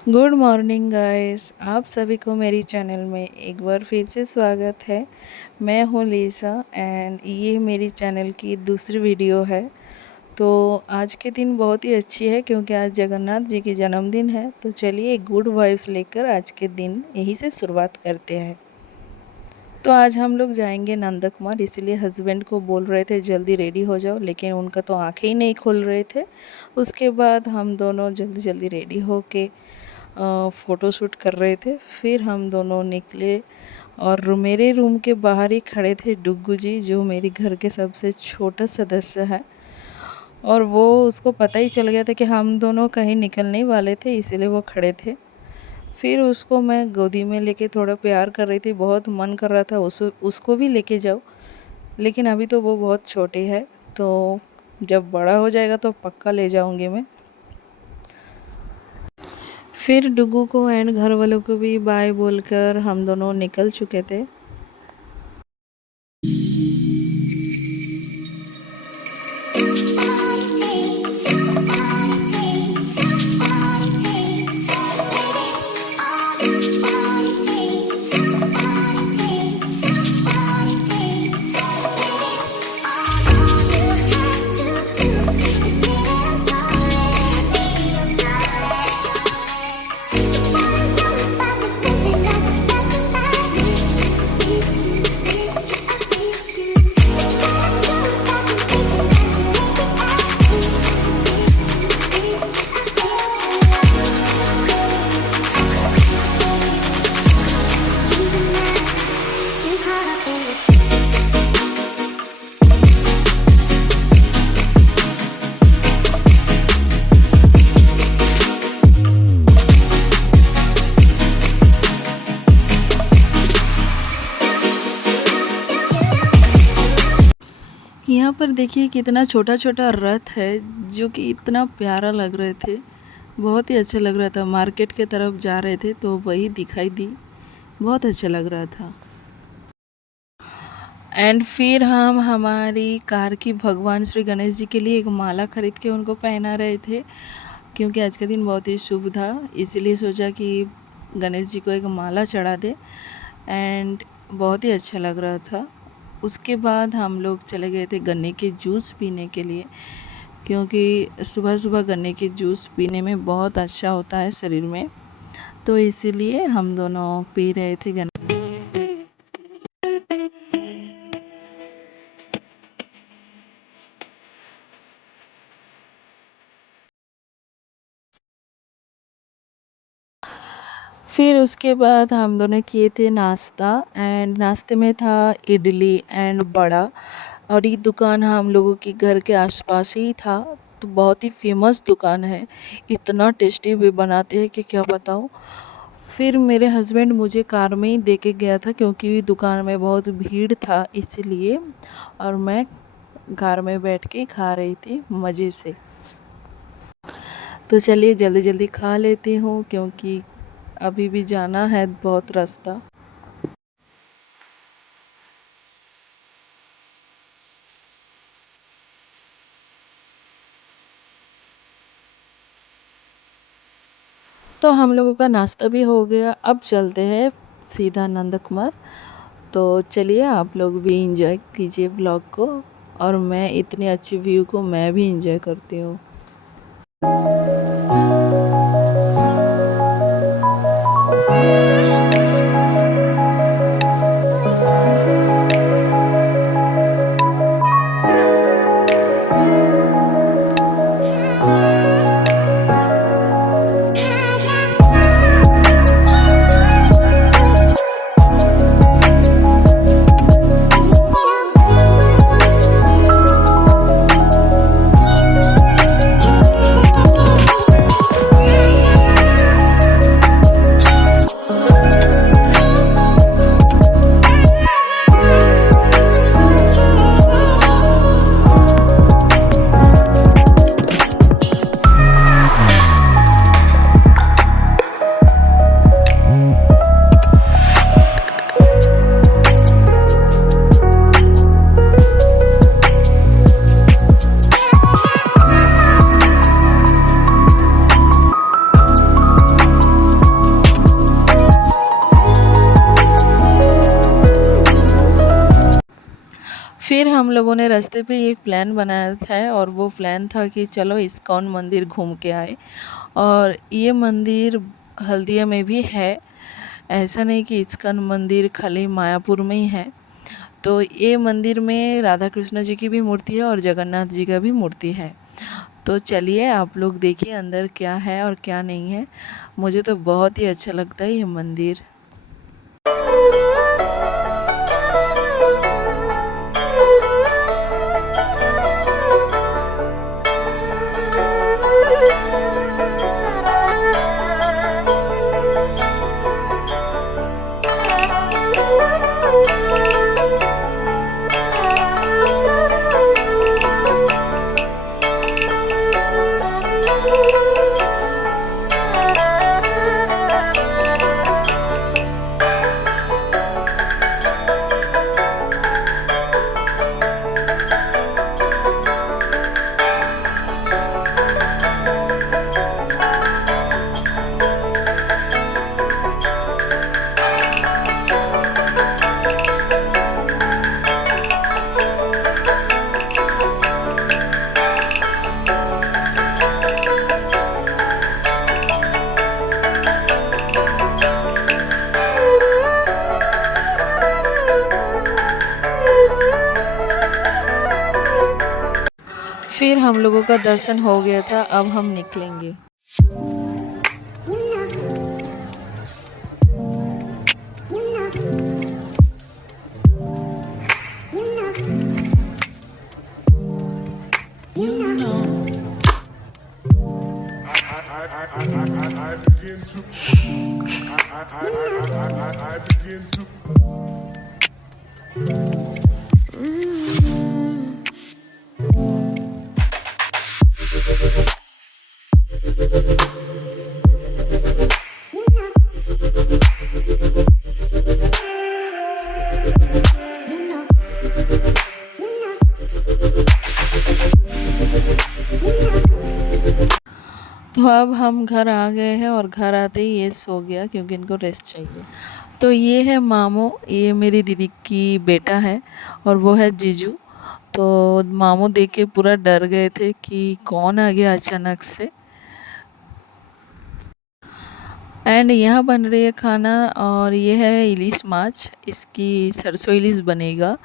Good morning guys. आप सभी को मेरी चैनल में एक बार फिर से स्वागत है। मैं हूँ लीसा एंड ये मेरी चैनल की दूसरी वीडियो है। तो आज के दिन बहुत ही अच्छी है क्योंकि आज जगन्नाथ जी की जन्मदिन है। तो चलिए गुड वाइब्स लेकर आज के दिन यहीं से शुरुआत करते हैं। तो आज हम लोग जाएंगे नंदकुमार, इसलिए हस्बैंड को बोल रहे थे जल्दी रेडी हो जाओ, लेकिन उनका तो आंखें ही नहीं खोल रहे थे। उसके बाद हम दोनों जल्दी जल्दी रेडी होके फ़ोटो शूट कर रहे थे। फिर हम दोनों निकले और मेरे रूम के बाहर ही खड़े थे डुग्गू जी, जो मेरे घर के सबसे छोटा सदस्य है। और वो उसको पता ही चल गया था कि हम दोनों कहीं निकलने वाले थे, इसलिए वो खड़े थे। फिर उसको मैं गोदी में लेके थोड़ा प्यार कर रही थी, बहुत मन कर रहा था उसको भी लेके जाओ, लेकिन अभी तो वो बहुत छोटे है, तो जब बड़ा हो जाएगा तो पक्का ले जाऊंगी मैं। फिर डुगू को एंड घर वालों को भी बाय बोलकर हम दोनों निकल चुके थे। यहाँ पर देखिए कितना छोटा छोटा रथ है, जो कि इतना प्यारा लग रहे थे, बहुत ही अच्छा लग रहा था। मार्केट के तरफ जा रहे थे तो वही दिखाई दी, बहुत अच्छा लग रहा था। एंड फिर हम हमारी कार की भगवान श्री गणेश जी के लिए एक माला खरीद के उनको पहना रहे थे, क्योंकि आज का दिन बहुत ही शुभ था, इसीलिए सोचा कि गणेश जी को एक माला चढ़ा दे। एंड बहुत ही अच्छा लग रहा था। उसके बाद हम लोग चले गए थे गन्ने के जूस पीने के लिए, क्योंकि सुबह सुबह गन्ने के जूस पीने में बहुत अच्छा होता है शरीर में, तो इसीलिए हम दोनों पी रहे थे गन्ने। फिर उसके बाद हम दोनों किए थे नाश्ता, एंड नाश्ते में था इडली एंड बड़ा। और ये दुकान हम लोगों के घर के आसपास ही था, तो बहुत ही फेमस दुकान है, इतना टेस्टी भी बनाते हैं कि क्या बताऊँ। फिर मेरे हस्बैंड मुझे कार में ही दे के गया था, क्योंकि दुकान में बहुत भीड़ था इसलिए, और मैं कार में बैठ के खा रही थी मज़े से। तो चलिए जल्दी जल्दी खा लेती हूँ, क्योंकि अभी भी जाना है बहुत रास्ता। तो हम लोगों का नाश्ता भी हो गया, अब चलते हैं सीधा नंदकुमार। तो चलिए आप लोग भी इंजॉय कीजिए व्लॉग को, और मैं इतनी अच्छी व्यू को मैं भी इंजॉय करती हूँ। हम लोगों ने रास्ते पे एक प्लान बनाया था और वो प्लान था कि चलो इस्कॉन मंदिर घूम के आए। और ये मंदिर हल्दिया में भी है, ऐसा नहीं कि इस्कॉन मंदिर खाली मायापुर में ही है। तो ये मंदिर में राधा कृष्ण जी की भी मूर्ति है और जगन्नाथ जी का भी मूर्ति है। तो चलिए आप लोग देखिए अंदर क्या है और क्या नहीं है। मुझे तो बहुत ही अच्छा लगता है ये मंदिर। फिर हम लोगों का दर्शन हो गया था, अब हम निकलेंगे। I begin to I begin तो अब हम घर आ गए हैं और घर आते ही ये सो गया क्योंकि इनको रेस्ट चाहिए। तो ये है मामू, ये मेरी दीदी की बेटा है और वो है जीजू। तो मामू देख के पूरा डर गए थे कि कौन आ गया अचानक से। एंड यहाँ बन रही है खाना और ये है इलिश माछ, इसकी सरसों इलिश बनेगा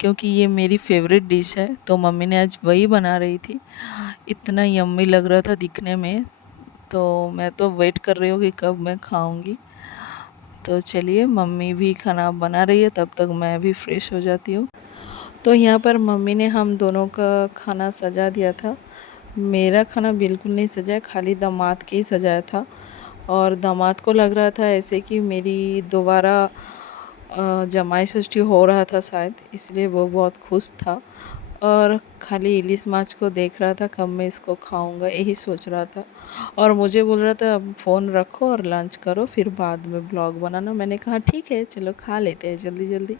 क्योंकि ये मेरी फेवरेट डिश है। तो मम्मी ने आज वही बना रही थी। इतना यम्मी लग रहा था दिखने में, तो मैं तो वेट कर रही हूँ कि कब मैं खाऊंगी। तो चलिए मम्मी भी खाना बना रही है, तब तक मैं भी फ्रेश हो जाती हूँ। तो यहाँ पर मम्मी ने हम दोनों का खाना सजा दिया था। मेरा खाना बिल्कुल नहीं सजा, खाली दामाद के ही सजाया था। और दामाद को लग रहा था ऐसे कि मेरी दोबारा जमाई षष्ठी हो रहा था शायद, इसलिए वो बहुत खुश था और खाली इलिश माछ को देख रहा था कब मैं इसको खाऊंगा, यही सोच रहा था। और मुझे बोल रहा था अब फ़ोन रखो और लंच करो, फिर बाद में ब्लॉग बनाना। मैंने कहा ठीक है चलो खा लेते हैं जल्दी जल्दी,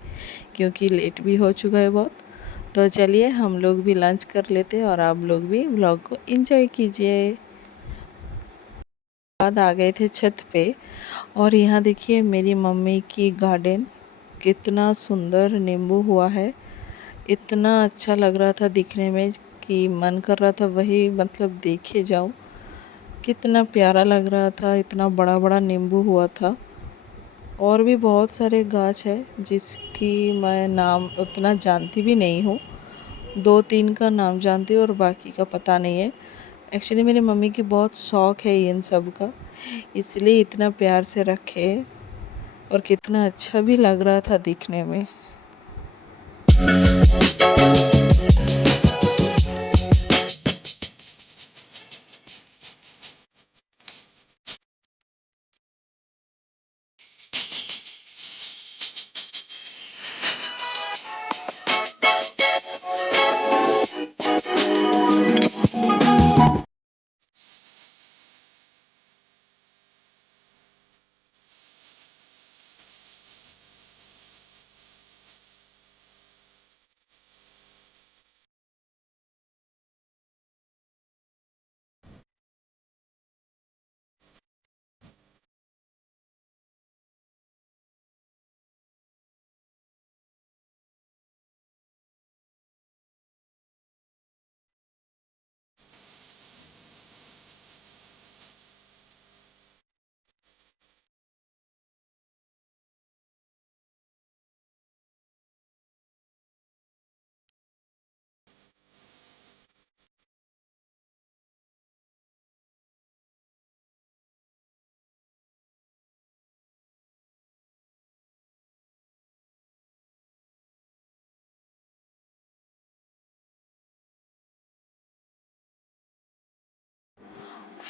क्योंकि लेट भी हो चुका है बहुत। तो चलिए हम लोग भी लंच कर लेते हैं और आप लोग भी ब्लॉग को एंजॉय कीजिए। बाद आ गए थे छत पे और यहाँ देखिए मेरी मम्मी की गार्डन, कितना सुंदर नींबू हुआ है। इतना अच्छा लग रहा था दिखने में कि मन कर रहा था वही मतलब देखे जाऊँ। कितना प्यारा लग रहा था, इतना बड़ा बड़ा नींबू हुआ था। और भी बहुत सारे गाछ है जिसकी मैं नाम उतना जानती भी नहीं हूँ। 2-3 का नाम जानती हूँ और बाकी का पता नहीं है। एक्चुअली मेरी मम्मी की बहुत शौक़ है इन सब का, इसलिए इतना प्यार से रखे और कितना अच्छा भी लग रहा था दिखने में।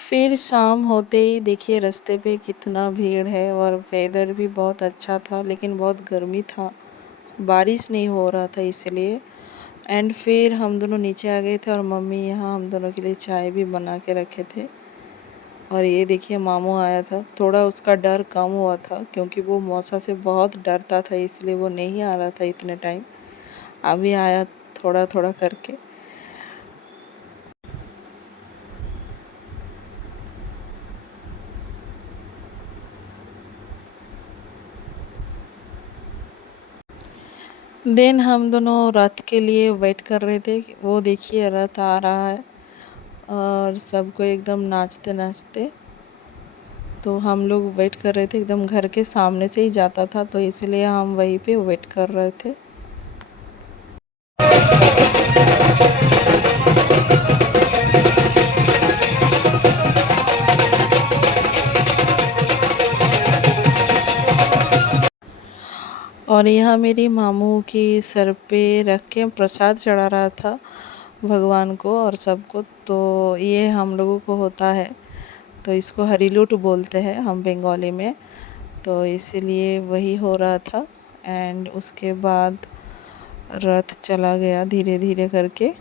फिर शाम होते ही देखिए रास्ते पे कितना भीड़ है, और वेदर भी बहुत अच्छा था लेकिन बहुत गर्मी था, बारिश नहीं हो रहा था इसलिए। एंड फिर हम दोनों नीचे आ गए थे और मम्मी यहाँ हम दोनों के लिए चाय भी बना के रखे थे। और ये देखिए मामू आया था, थोड़ा उसका डर कम हुआ था क्योंकि वो मौसा से बहुत डरता था, इसलिए वो नहीं आ रहा था इतने टाइम। अभी आया थोड़ा थोड़ा करके। देन हम दोनों रथ के लिए वेट कर रहे थे। वो देखिए रथ आ रहा है और सबको एकदम नाचते नाचते। तो हम लोग वेट कर रहे थे, एकदम घर के सामने से ही जाता था तो इसलिए हम वहीं पे वेट कर रहे थे। और यहाँ मेरी मामू की सर पे रख के प्रसाद चढ़ा रहा था भगवान को और सबको। तो ये हम लोगों को होता है, तो इसको हरिलुट बोलते हैं हम बंगाली में, तो इसीलिए वही हो रहा था। एंड उसके बाद रथ चला गया धीरे धीरे करके।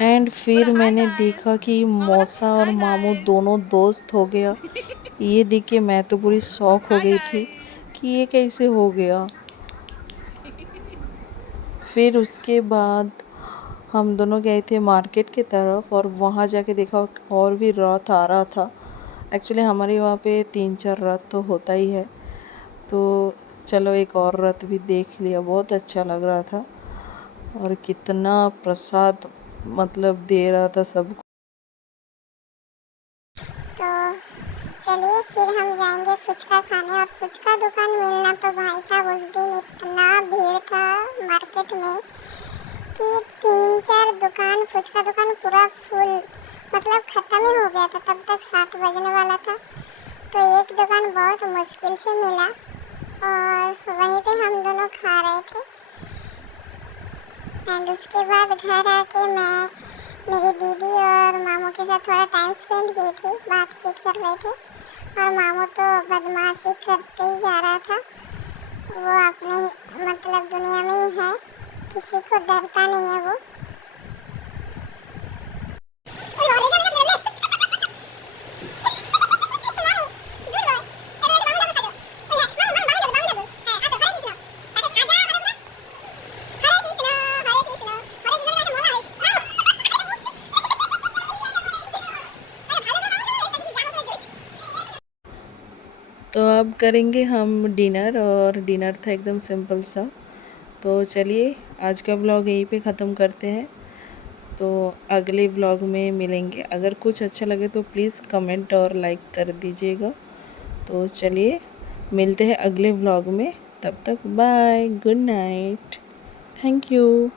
एंड फिर मैंने देखा कि मौसा और मामू दोनों दोस्त हो गया। ये देख के मैं तो पूरी शॉक हो गई थी कि ये कैसे हो गया। फिर उसके बाद हम दोनों गए थे मार्केट की तरफ और वहाँ जाके देखा और भी रथ आ रहा था। एक्चुअली हमारे वहाँ पे 3-4 रथ तो होता ही है, तो चलो एक और रथ भी देख लिया, बहुत अच्छा लग रहा था। और कितना प्रसाद मतलब दे रहा था सबको। तो चलिए फिर हम जाएंगे फुचका खाने, और फुचका दुकान मिलना तो भाई साहब उस दिन इतना भीड़ था मार्केट में कि 3-4 दुकान, फुचका दुकान पूरा फुल, मतलब ख़त्म ही हो गया था। तब तक 7 बजने वाला था, तो एक दुकान बहुत मुश्किल से मिला और वहीं पे हम दोनों खा रहे थे। एंड उसके बाद घर आके मैं मेरी दीदी और मामू के साथ थोड़ा टाइम स्पेंड की थी, बातचीत कर रहे थे। और मामू तो बदमाशी करते ही जा रहा था, वो अपने मतलब दुनिया में ही है, किसी को डरता नहीं है वो। तो अब करेंगे हम डिनर, और डिनर था एकदम सिंपल सा। तो चलिए आज का व्लॉग यहीं पे ख़त्म करते हैं, तो अगले व्लॉग में मिलेंगे। अगर कुछ अच्छा लगे तो प्लीज़ कमेंट और लाइक कर दीजिएगा। तो चलिए मिलते हैं अगले व्लॉग में, तब तक bye, good night, thank you.